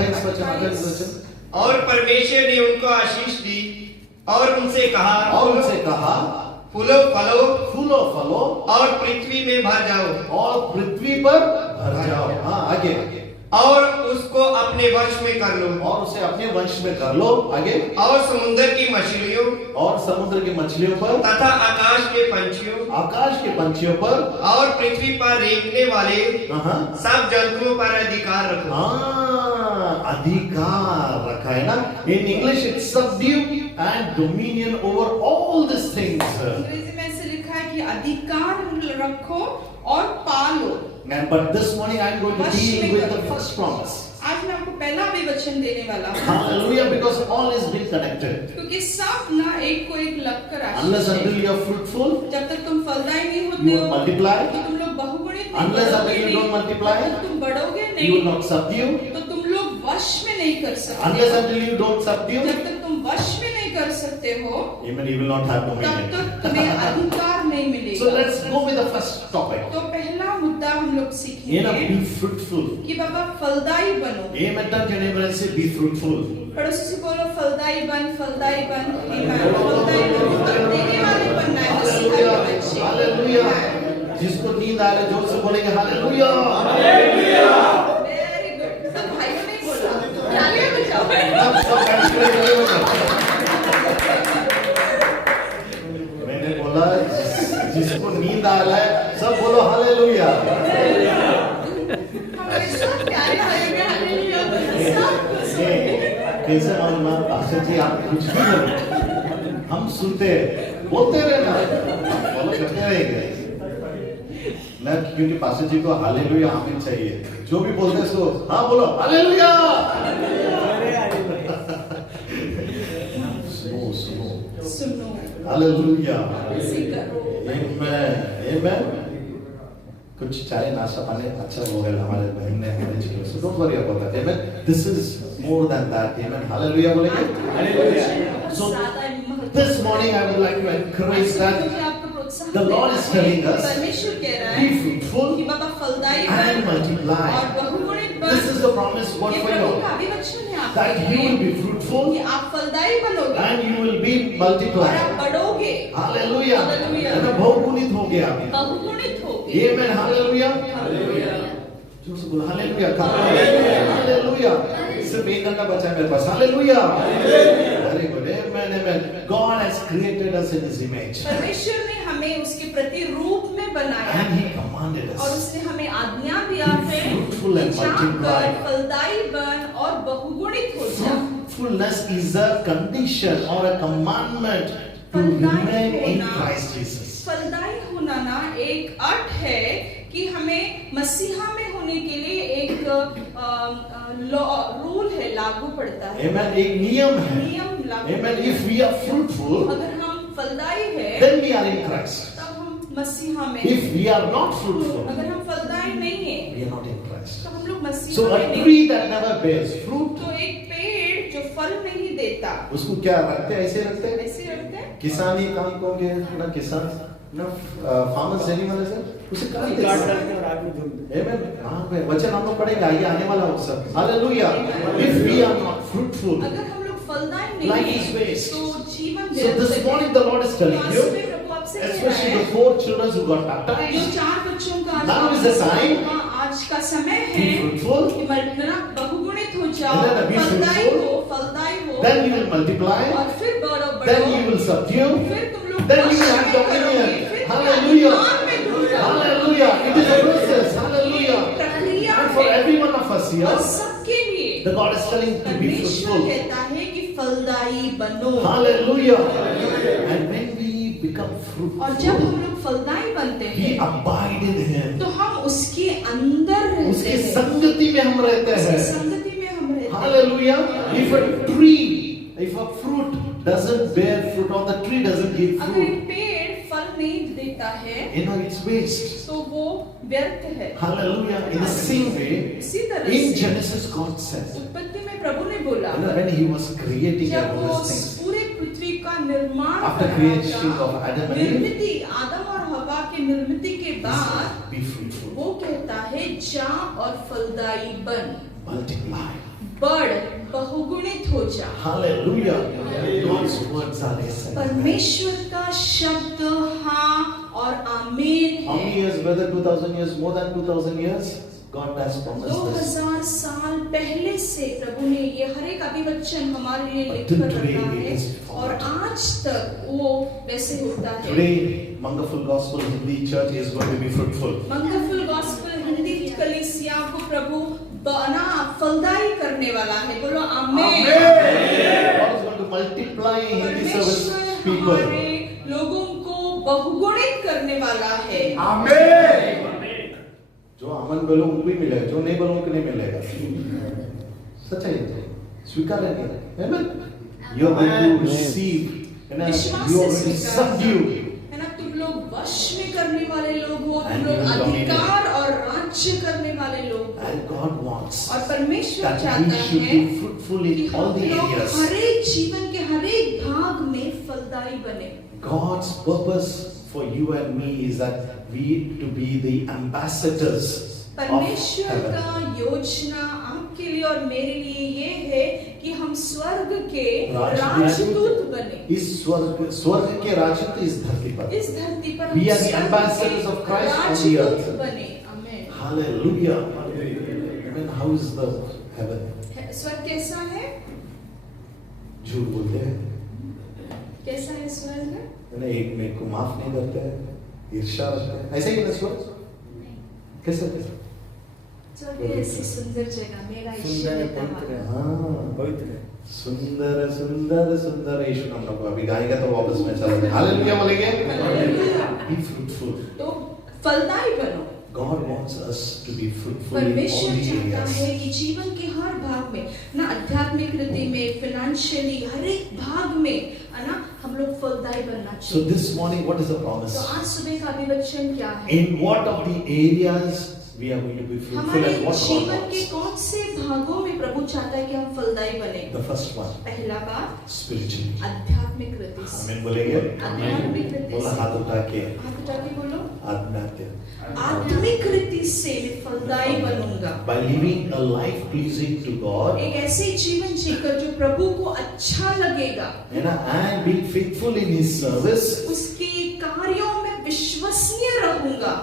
28 वचन. और परमेश्वर ने उनको आशीष दी और उनसे कहा फूलो फलो और पृथ्वी में भर जाओ और पृथ्वी पर भर जाओ. हाँ आगे. और उसको अपने वश में कर लो और उसे अपने वंश में कर लो. आगे. और समुद्र की मछलियों और समुद्र की मछलियों पर तथा आकाश के पंछियों पर और पृथ्वी पर रेंगने वाले सब जंतुओं पर अधिकार रखो. अधिकार रखा है ना. In English it's subdue and dominion over all these things. अंग्रेजी में ऐसे लिखा है कि अधिकार रखो और पालो. But this morning I'm going to deal with the first promise. आज मैं आपको पहला भी वचन देने वाला हूँ. Hallelujah, because all is been connected. क्योंकि सब ना एक को एक लगकर Unless Ashish until you are fruitful, जब तक तुम फलदायी नहीं you होते will हो, multiply. तो तुम लोग बहुगुणित नहीं Unless बनोगे until you नहीं, don't multiply, जब तक तुम बढ़ोगे you will नहीं, not subdue. तो तुम लोग वश में नहीं कर सकते. Unless until you don't subdue, जब तक तुम वश में नहीं कर सकते हो, even you will not have तब dominion. तक तुम्हें अधिकार नहीं मिलेगा. So let's go with the first topic. तो पहला मुद्दा हम लोग सीखेंगे Be fruitful. कि बाबा फलदायी बनो. Amen. Turn to your neighbor and say, be fruitful. पड़ोसी से बोलो फलदायी बन. फलदायी बन. देने वाले बनना है. Hallelujah. Hallelujah. जिसको नींद आ रही है जोर से बोलेंगे हालेलुया. Very good. सब भाइयों ने बोला. तालियां बजाओ. मैंने बोला जिसको नींद आ रहा है सब बोलो हालेलुया. हमारे सब प्यारे भाइयों हालेलुया. कैसे मालूम है पास्टर जी आप कुछ भी बोलो हम सुनते हैं बोलते रहना फॉलो करते रहेंगे ना क्योंकि पास्टर जी को हालेलुया आमीन चाहिए. जो भी बोलते हैं सो हाँ बोलो हालेलुया. सुनो. हालेलुया. इसी करो. आमेन. कुछ चाय नाश्ता पानी अच्छा हो गया हमारे बहन ने हमारे चीजों से. Don't worry about that. Amen. This is more than that. Amen. Hallelujah बोलेंगे. Hallelujah. So this morning I would like to encourage that the Lord is telling us परमेश्वर कह रहा be है fruitful कि बाबा फलदायी and multiply. और बहुगुणित बन. This is the promise God ये for प्रभु you. का अभिवचन है आपके That you will लिए be fruitful कि आप फलदायी बनोगे and you will be और multiplied. आप बढ़ोगे. Hallelujah. Hallelujah. And बहुगुणित हो गया आप. बहुगुणित होगे. Amen. Hallelujah. जोर से बोलो हालेलुया. हालेलुया. सिर्फ एक घंटा बचा है मेरे पास. Hallelujah. Very good. Amen. Amen. God has created us in His image. परमेश्वर ने हमें उसके प्रतिरूप में बनाया And He commanded और us. उसने हमें आज्ञा दिया है Fruitful and कि multiply. जाकर फलदायी बन और बहुगुणित हो जा. Fruitfulness is a condition or a commandment to remain in Christ Jesus. फलदायी होना ना एक अर्थ है कि हमें मसीहा में होने के लिए एक रूल है, लागू पड़ता है. Amen. एक नियम है. नियम लागू. Amen. If we are fruitful, अगर हम फलदायी है then we are in Christ. तब हम मसीहा में. If we are not fruitful, अगर हम फलदायी नहीं है we we are not in Christ. तो हम लोग मसीह So में a नहीं। tree that never bears fruit, तो एक पेड़ जो फल नहीं देता, उसको क्या रखते हैं? ऐसे रखते हैं। ऐसे रखते हैं। किसान ही काम करेंगे ना, किसान ना फार्मर्स एनिमल है, उसे काट देते हैं। और आगे जोड़ देते Amen. हाँ, वचन हम लोग पढ़ेंगे आगे आने वाला अवसर। Hallelujah. If we are not fruitful, अगर हम लोग फलदायी life नहीं is हैं, waste. तो जीवन So व्यर्थ this है। morning the Lord is telling तो आज you, सुबह प्रभु आपसे कह रहा especially है, the 4 children who got जो baptized, 4 बच्चों का आज Now is the time. आज का समय be है fruitful, कि मरना बहुगुणित हो जाओ, And then be फलदायी fruitful. हो, फलदायी हो, then you will multiply, और फिर बढ़ो then बढ़ो, you will subdue, फिर तुम लोग then you will वश have में करोगे, dominion. फिर Hallelujah. अधिकार में डूब जाओगे। Hallelujah. It is a process. Hallelujah. प्रक्रिया And for है। every one of us और here, सबके लिए the God is telling to be परमेश्वर fruitful. कहता है कि फलदायी बनो। Hallelujah. And when we become और जब fruitful, हम लोग फलदायी बनते we हैं abide in Him. तो हम उसके अंदर रहते उसकी हैं, संगति में हम रहते उसकी हैं। संगति में हम रहते हैं। Hallelujah. If a tree, if a fruit doesn't bear fruit or the tree doesn't give अगर fruit, एक पेड़ फल नहीं देता है it's waste. तो वो व्यर्थ है। Hallelujah. In the same way, इसी तरह in से Genesis God said, उत्पत्ति में प्रभु ने बोला, when He was creating जब वो all these things, पूरे पृथ्वी का निर्माण After कर creation रहा of था, Adam and Eve, निर्मिति आदम और हवा की निर्मिति के बाद be fruitful, वो कहता है जा और फलदायी बन, multiply. बढ़, बहुगुणित हो जा। Hallelujah. God's words are yes. परमेश्वर का शब्द हाँ और आमीन How many है। years, brother? 2000 years, more than 2000 years? God has promised this. 2000 साल पहले से प्रभु ने ये हर एक अभिवचन हमारे लिए लिख But कर today रखा it है is और आज तक वो वैसे होता है। Today, Mangaful Gospel Hindi Church is going to be fruitful. मंगलफुल गॉस्पेल हिंदी कलीसिया को प्रभु बना फलदायी करने वाला है। बोलो आमीन। God is going to multiply Hindi service परमेश्वर people. हमारे लोगों को बहुगुणित करने वाला है। आमीन। जो अमन बोलो उनको ही मिलेगा, जो नहीं बोलो उनको नहीं मिलेगा। सच्चाई है, स्वीकार है क्या? Amen. You are going to receive, and विश्वास you से are going to स्वीकार subdue. है ना, तुम लोग वश में करने वाले लोग हो, तुम And लोग you will dominate. अधिकार और राज्य करने वाले लोग हो। And God wants और परमेश्वर that we चाहता should है be fruitful कि in all हम the लोग areas. हर एक जीवन के हर एक भाग में फलदायी बने। God's purpose for you and me is that we to be the ambassadors of परमेश्वर heaven. का योजना आपके लिए और मेरे लिए ये है कि हम स्वर्ग के राजदूत बने। इस स्वर्ग के राजदूत इस धरती पर। इस धरती पर We हम are the स्वर्ग ambassadors के of Christ on the राजदूत earth. बने। आमीन। Hallelujah. Amen. How is the heaven? स्वर्ग कैसा है? झूठ बोलते हैं, कैसा है स्वर्ग? है ना, एक में को माफ नहीं करते हैं, ईर्ष्या रखते हैं, ऐसे ही ना स्वर्ग? कैसे? स्वर्ग ऐसी सुंदर जगह, मेरा सुंदर ईश्वर है, रहता पवित्र है। है। हाँ, पवित्र है। सुंदर सुंदर सुंदर यीशु नाम रखो। अभी गाएगा तो वापस में चला जाए। हालेलुया बोलेंगे। Be fruitful. तो फलदायी बनो। God wants us to be fruitful in all परमेश्वर the चाहता areas. है कि जीवन के हर भाग में ना, आध्यात्मिक रीति में, फाइनेंशियली, हर एक भाग में है ना, हम लोग फलदायी बनना So चाहिए। this morning, what is the promise? तो आज सुबह का अभिवचन क्या है? In what of the areas we are going to be fruitful हमारे and what God जीवन के wants? कौन से भागों में प्रभु चाहता है कि हम फलदायी बने? The first one, पहला बात spiritually. आध्यात्मिक रीति से। आमीन बोलेंगे? आध्यात्मिक रीति बोला से। हाथ उठा के हाथ उठा के बोलो। आत्महत्या। आत्मिक रीति से मैं फलदायी बनूंगा। By living a life pleasing to God, एक ऐसे जीवन जीकर जो प्रभु को अच्छा लगेगा, है ना, and being faithful in His service, उसके कार्यों में विश्वसनीय रहूंगा,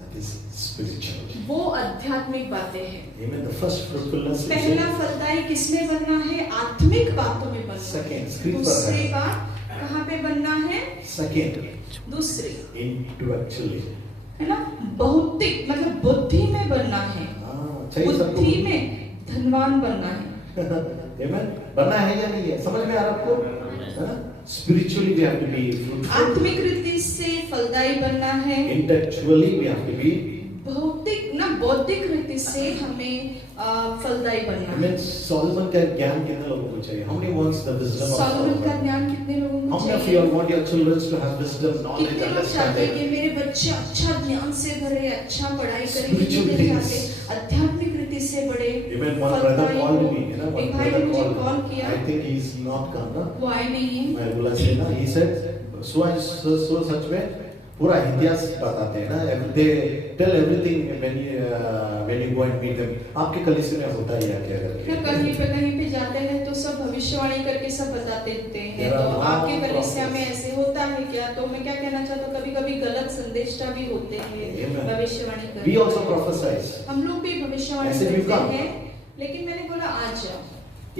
that is spiritual. वो आध्यात्मिक बातें हैं। Amen. The first fruitfulness is पहला फलदायी किसमें बनना है? आत्मिक बातों में बनना। Second, screen पर दूसरी है। बात कहाँ पे बनना है? Second, दूसरी intellectually. है ना, भौतिक मतलब बुद्धि में बनना है। हाँ, चाहिए सबको। बुद्धि में धनवान बनना है। Amen. बनना है या नहीं है? समझ में आ रहा है आपको? है ना? Spiritually we have to be fruitful. आत्मिक रीति से फलदायी बनना है। Intellectually we have to be भौतिक ना, बौद्धिक रीति रीति से हमें फलदायी बनना है। सोलोमन का ज्ञान कितने लोगों को चाहिए? How many wants the wisdom of Solomon का Solomon? ज्ञान कितने लोगों को How many of चाहिए? you all want your children to have wisdom, knowledge, कितने लोग चाहते हैं कि understanding? मेरे बच्चे अच्छा ज्ञान से भरे, अच्छा पढ़ाई करें, Spiritual कितने things. चाहते आध्यात्मिक रीति से बड़े, Even one brother फलदायी called हो। me, you know, one एक भाई brother ने मुझे called कॉल me. किया, I think he's not come, no? वो आए नहीं है। मैं बोला से ना, he said, so सच में पूरा इतिहास बताते हैं ना, they tell everything when you go and meet them. आपके कलीसिया में होता ही है क्या फिर करके? कहीं पे जाते हैं तो सब भविष्यवाणी करके सब बताते देते हैं। There are तो no आपके कलीसिया में prophets. ऐसे होता है क्या? तो मैं क्या कहना चाहता हूँ, कभी-कभी गलत संदेशा भी होते हैं Amen. भविष्यवाणी We करके। also prophesize. हम लोग भी भविष्यवाणी ऐसे भी करते काम। हैं, लेकिन मैंने बोला आज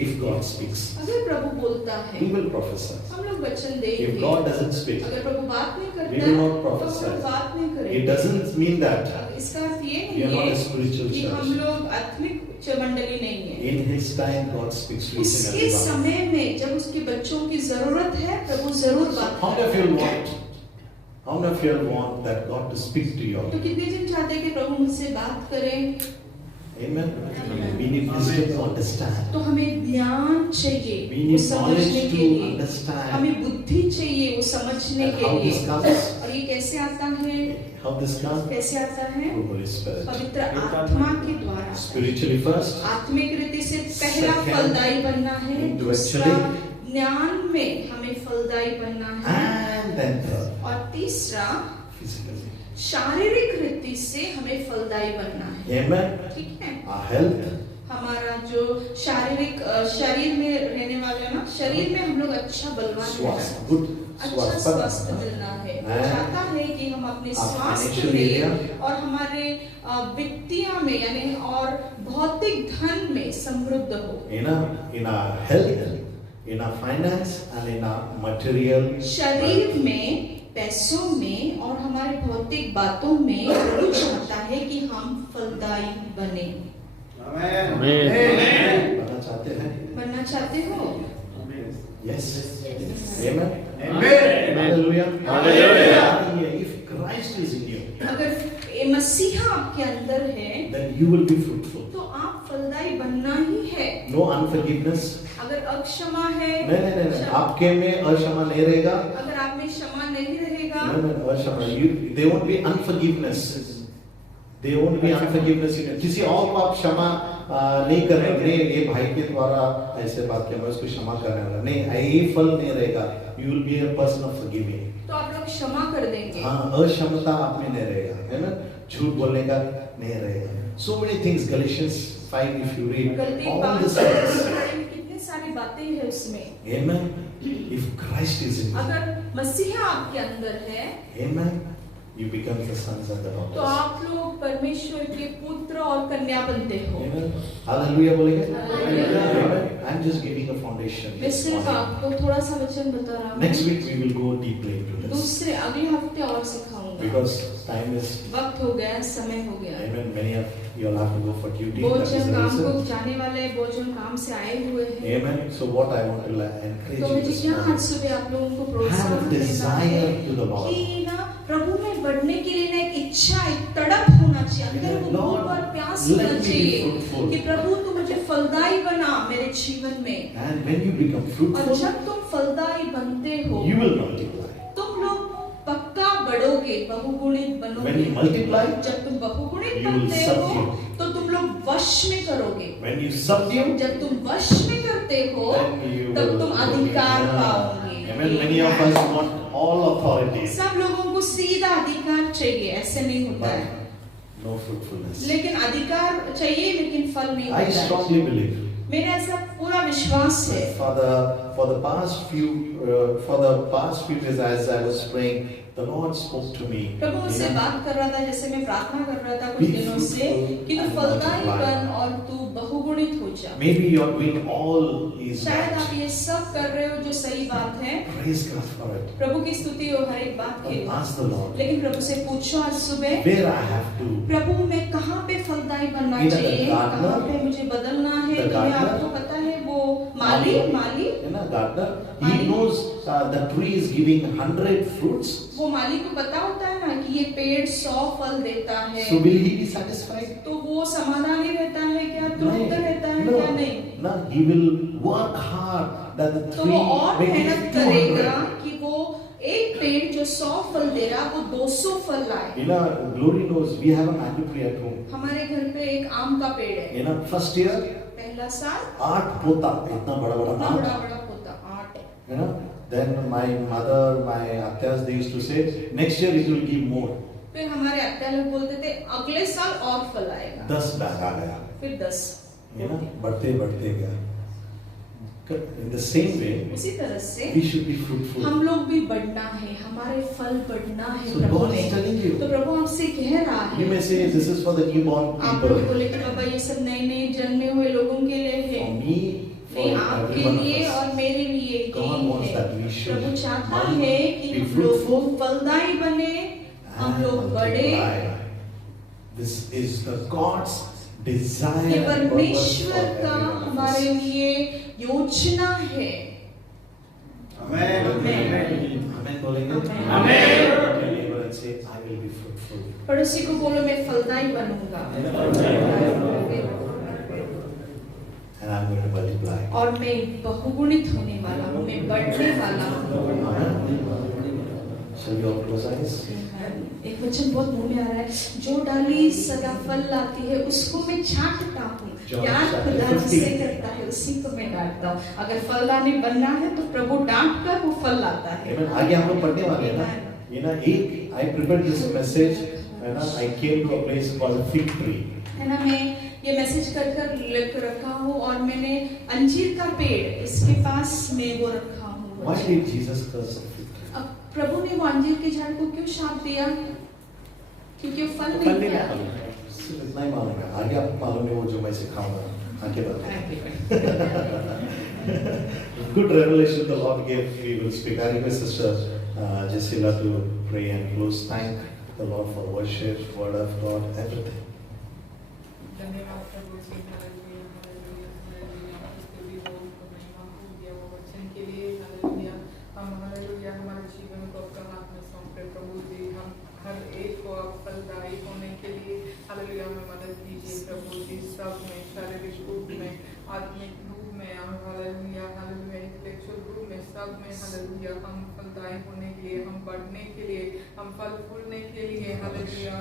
If God speaks, अगर प्रभु बोलता है we will prophesy. हम लोग वचन If देंगे। God doesn't speak, अगर प्रभु बात नहीं we करता will not है तो हम prophesy. लोग बात नहीं It करेंगे। doesn't mean that इसका अर्थ ये we are not नहीं a है spiritual कि church. हम लोग आत्मिक उच्च मंडली नहीं है। In His time, God speaks to each and उसके every one. समय में जब उसके बच्चों की जरूरत है, प्रभु जरूर बात How many of करेगा। you want? How many of you want that God to speak to you? तो कितने जन चाहते हैं कि प्रभु मुझसे बात करें? Amen. We need wisdom to understand. तो हमें ज्ञान चाहिए We वो need समझने knowledge के to लिए, understand. हमें बुद्धि चाहिए वो समझने And के how लिए। this comes? और ये कैसे आता है? How this comes? कैसे आता है? Through Holy Spirit. पवित्र आत्मा के द्वारा। Spiritually first, आत्मिक रीति से पहला Second, फलदायी बनना है, दूसरा intellectually, ज्ञान में हमें फलदायी बनना है, and then third, और तीसरा physically. शारीरिक रीति से हमें फलदायी बनना है। Amen. ठीक है? Our health, हमारा जो शारीरिक शरीर में रहने वाले ना, शरीर में हम लोग अच्छा बलवान रहना स्वास्थ्य, है, good अच्छा स्वास्थ्य, स्वास्थ्य मिलना है। वो And चाहता है कि हम अपने our स्वास्थ्य financial area, में और हमारे वित्तीय में यानी और भौतिक धन में समृद्ध हो। in our health, in our finance, and in our material. शरीर में, पैसों में और हमारे भौतिक बातों में प्रभु चाहता है कि हम फलदायी बने। बनना चाहते हैं? बनना चाहते हो? Yes. Amen. Amen. Hallelujah. Hallelujah. If Christ is in you, अगर ये मसीहा आपके अंदर है then you will be fruitful. तो आप फलदायी बनना ही है। No unforgiveness. अगर अक्षमा है, नहीं, आपके में अक्षमा नहीं रहेगा। अगर आप में क्षमा नहीं रहेगा, नहीं, अक्षमा, there won't be unforgiveness. There won't be unforgiveness in you. किसी और को आप क्षमा नहीं करेंगे, ये भाई के द्वारा ऐसे बात किया, मैं उसको क्षमा करने वाला नहीं, ये फल नहीं रहेगा। You will be a person of forgiving. तो आप लोग क्षमा कर देंगे। हाँ, अक्षमता आप में नहीं रहेगा, है ना? झूठ बोलने का नहीं रहेगा। So many things, Galatians 5 if you read, गलती all पाप this में कितने सारी बातें हैं उसमें। Amen. If Christ is in you, अगर मसीहा आपके अंदर है, Amen, you become the sons and the तो daughters. आप लोग परमेश्वर के पुत्र और कन्या बनते हो। Amen. Hallelujah बोलेंगे? Hallelujah. Amen. I'm just giving a foundation. मैं this सिर्फ morning. आपको थोड़ा सा वचन बता रहा हूँ। Next week we will go deeply into this दूसरे अगले हफ्ते और सिखाऊंगा। because time is. वक्त हो गया, समय हो गया। Amen. Many of you will have to go for duty. That is भोजन the काम को reason. जाने वाले, भोजन काम से आए हुए हैं। Amen. So what I want to encourage तो you मुझे this क्या आज morning, सुबह आप लोगों को have प्रोत्साहन a देना desire है to the Lord. कि ना प्रभु में बढ़ने के लिए ना एक इच्छा, एक तड़प होना चाहिए, अंदर वो Lord, भूख और प्यास let होना me be चाहिए fruitful. कि प्रभु तू मुझे फलदायी बना मेरे जीवन में। And when you become और fruitful, जब तुम फलदायी बनते हो, you will multiply. तुम लोग पक्का बढ़ोगे, बहुगुणित When बनोगे। you multiply, जब तुम बहुगुणित you will बनते हो subdue. तो तुम लोग वश में करोगे। When you subdue, जब तुम वश में करते हो then you तब will. तुम अधिकार पाओगे। Amen. Many of us want all authority, सब लोगों को सीधा अधिकार चाहिए, ऐसे नहीं होता है। but no fruitfulness. लेकिन अधिकार चाहिए लेकिन फल नहीं I होता है। strongly believe मेरा ऐसा पूरा विश्वास है। for the past few days as I was praying, the Lord spoke to me. प्रभु मुझसे Amen. बात कर रहा था, जैसे मैं प्रार्थना कर रहा था कुछ Be दिनों से fruitful कि तू and फलदायी multiply. बन और तू बहुगुणित हो जा। Maybe you are doing all is शायद आप right. ये सब कर रहे हो जो सही बात है। Praise God for it. प्रभु की स्तुति हो हर एक बात के But लिए। ask the Lord, लेकिन प्रभु से पूछो आज सुबह, where I have to. प्रभु मैं कहाँ पे फलदायी बनना Either the चाहिए, gardener, कहाँ पे मुझे बदलना है। the तुम्हें gardener, आपको पता है वो माली माली है ना, gardener, he knows the tree is giving 100 fruits. वो माली को पता होता है ना कि ये पेड़ 100 फल देता है, So will he be satisfied? तो वो समाधानी रहता है क्या, तृप्त रहता है No, क्या? नहीं। no, he will work hard that the तो tree वो और may मेहनत give करेगा 200. कि वो एक पेड़ जो 100 फल दे रहा वो 200 फल लाए। You know, Glory knows we have a mango tree at home. हमारे घर पे एक आम का पेड़ है। You know, first year पहला साल 8 पोता, इतना बड़ा बड़ा इतना आम. बड़ा बड़ा पोता 8 है। You know, then my mother, my atyas, they used to say, next year it will give more. फिर हमारे अत्या लोग बोलते थे अगले साल और फल आएगा। 10 बैग आ गया. फिर 10। You know, बढ़ते बढ़ते गया. In the same way, उसी तरह से we should be fruitful. हम लोग भी बढ़ना है, हमारे फल बढ़ना है So Prabhu God is telling you. में। तो प्रभु हमसे कह रहा You may है, say this is for the newborn आप लोग people. बोले कि बाबा ये सब नए नए जन्मे हुए लोगों के लिए है। For me, for नहीं, आपके every one लिए of us. और मेरे लिए God यही wants है। that we should प्रभु चाहता multiply, है कि be हम लोग fruitful, फलदायी बने, हम and लोग बढ़े। multiply. This is the God's desire ये and purpose for परमेश्वर का every one of हमारे us. लिए योजना है। Amen बोलेंगे? Amen. Tell your neighbor and say, I will be fruitful. पड़ोसी को बोलो मैं फलदायी बनूंगा And I'm going to multiply. और मैं बहुगुणित होने वाला हूँ, मैं बढ़ने वाला हूँ। Shall we all close eyes? एक वचन बहुत मुंह में आ रहा है, जो डाली सदा फल लाती है उसको मैं छांटता हूँ, John प्यार chapter खुदा 15. जिसे करता है उसी को मैं डांटता हूँ। अगर फलदानी बनना है तो प्रभु डांट कर वो फल लाता है। Amen. आगे हम लोग पढ़ने वाले हैं ना. You know, I prepared this message. You know, I came to a place called fig tree. है ना, मैं ये मैसेज कर कर लिख रखा हूँ और मैंने अंजीर का पेड़ इसके पास मैं वो रखा हूँ। Why did Jesus curse the fig tree? अब प्रभु ने वो अंजीर के झाड़ को क्यों शाप दिया? क्योंकि वो फल नहीं दिया। सिर्फ इतना ही मालूम है. आगे आपको मालूम है वो जो मैं सिखाऊंगा. आगे बढ़ते. Good revelation the Lord gave. We will speak. I request Sister Jessila to pray and close. Thank the Lord for worship, word of God, everything. धन्यवाद प्रभु जी, हालेलुया हालेलुया हालेलुया। स्तुति हो महिमा हो दिया वो वचन के लिए, हालेलुया। हम हालेलुया हमारे जीवन को आपका हाथ में सौंपे प्रभु जी। हम हर एक को आप फलदायी होने के लिए हालेलुया हमें मदद कीजिए प्रभु जी। सब में शारीरिक रूप में, आत्मिक रूप में, हालेलुया हालेलुया इंटेलेक्चुअल रूप में, सब में हालेलुया हम फलदायी होने के लिए, हम बढ़ने के लिए, हम फल फूलने के लिए हालेलुया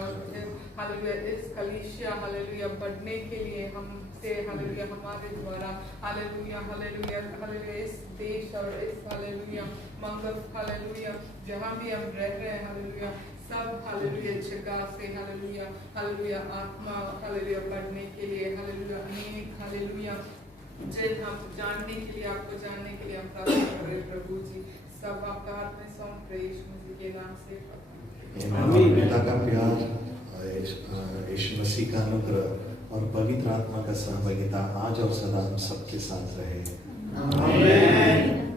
हालेलुया इस कलीसिया हालेलुया बढ़ने के लिए हम से हालेलुया हमारे द्वारा हालेलुया हालेलुया हालेलुया इस देश और इस हालेलुया मंगल हालेलुया जहाँ भी हम रह रहे हैं हालेलुया सब हालेलुया जगह से हालेलुया हालेलुया आत्मा हालेलुया बढ़ने के लिए हालेलुया अनेक हालेलुया जिन हम जानने के लिए, आपको जानने के लिए हम प्रार्थना कर रहे प्रभु जी। सब आपका हाथ में सौंप रहे यीशु मसीह के नाम से। आमीन। पिता का प्यार, यीशु मसीह का अनुग्रह और पवित्र आत्मा का सहभागिता आज और सदा हम सबके साथ रहे। आमीन।